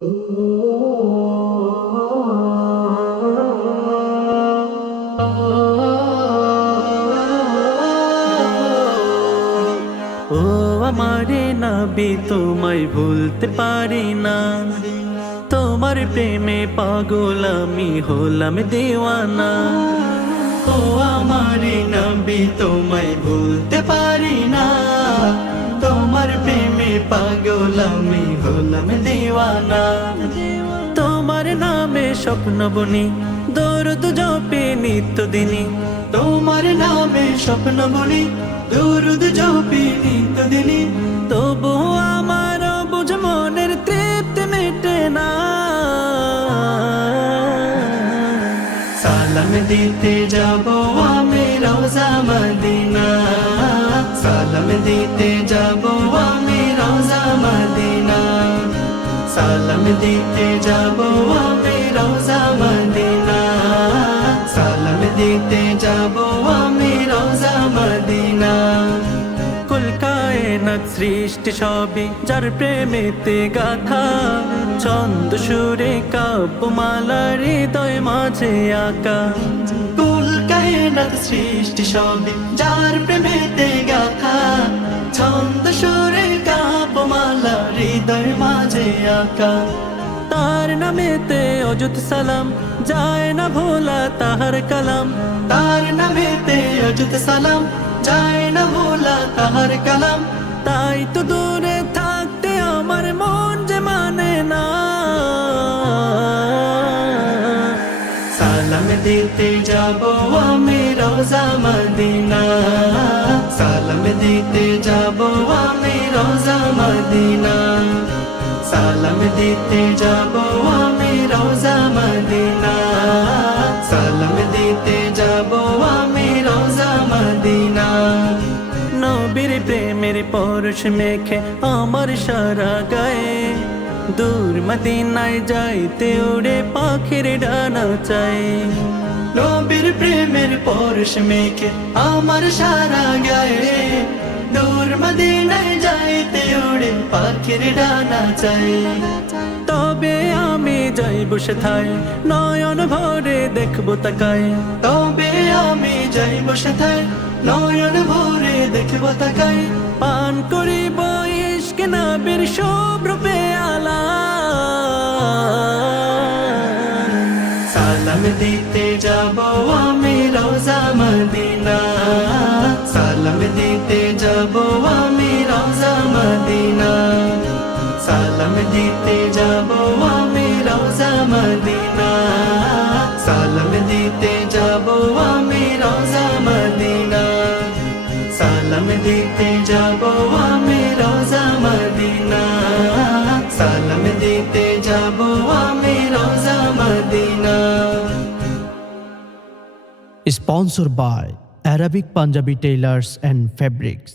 ও আমারে নবী, তোমায় ভুলতে পারি না। তোমার প্রেমে পাগল আমি হলাম দেওয়ানা। ও আমারে নবী, তোমায় ভুলতে পারি না। দেওয়ানা তোমার নামে স্বপ্ন বনি দৌড় জপে নিত্য দিনী। তোমার নামে স্বপ্ন বনি দৌড় জপে নিত্য দিনী। তবু আমার বুঝ মনের তৃপ্তি মেটে না। সালাম দিতে যাব আমি সালাম দিতে যাব আমি রোজা মদিনা। সালাম দিতে যাব আমি রোজা মদিনা। কুলকায়নাত সৃষ্টি সবই যার প্রেমেতে গাথা। ছন্দ সুরে কাব্যমালা হৃদয় মাঝে আঁকা। কুলকায়নাত সৃষ্টি সবই যার প্রেমেতে আঁকা তার নামেতে অযুত সালাম, যায় না ভোলা তাহার কালাম। তার নামেতে অযুত সালাম, যায় না ভোলা তাহার কালাম। তাই তো দূরে থাকতে আমার মন যে মানে না। সালাম দিতে যাব আমি রোজা মদিনা। সালাম দিতে যাব আমি রোজা মদিনা। সালাম দিতে যাব আমি রোজা মদিনা। সালাম দিতে যাব আমি রোজা মদিনা। নবীর প্রেমের পরশ মেখে আমার সারা গায়ে। দূর মদিনায় যাইতে উড়ে পাখির ডানা চাই। নবীর প্রেমের পরশ মেখে আমার সারা গায়ে। দূর মদিনায় যাইতে উড়ে পাখির ডানা চাই। তবে আমি যাই বসে থাই নয়ন ভরে দেখব তাকায় তবে আমি যাই বসে থাই নয়ন ভরে দেখব তাকায় পান করিব ইস্ক নবীর সব রূপে আলা। সালাম দিতে যাব আমি রোজা মদিনা। সালাম দিতে রোজা মদিনা সালাম দিতে যাব আমি রোজা মদিনা সালাম দিতে যাব আমি রোজা মদিনা সালাম দিতে যাব আমি রোজা Medina Sponsored by Arabic Punjabi Tailors and Fabrics.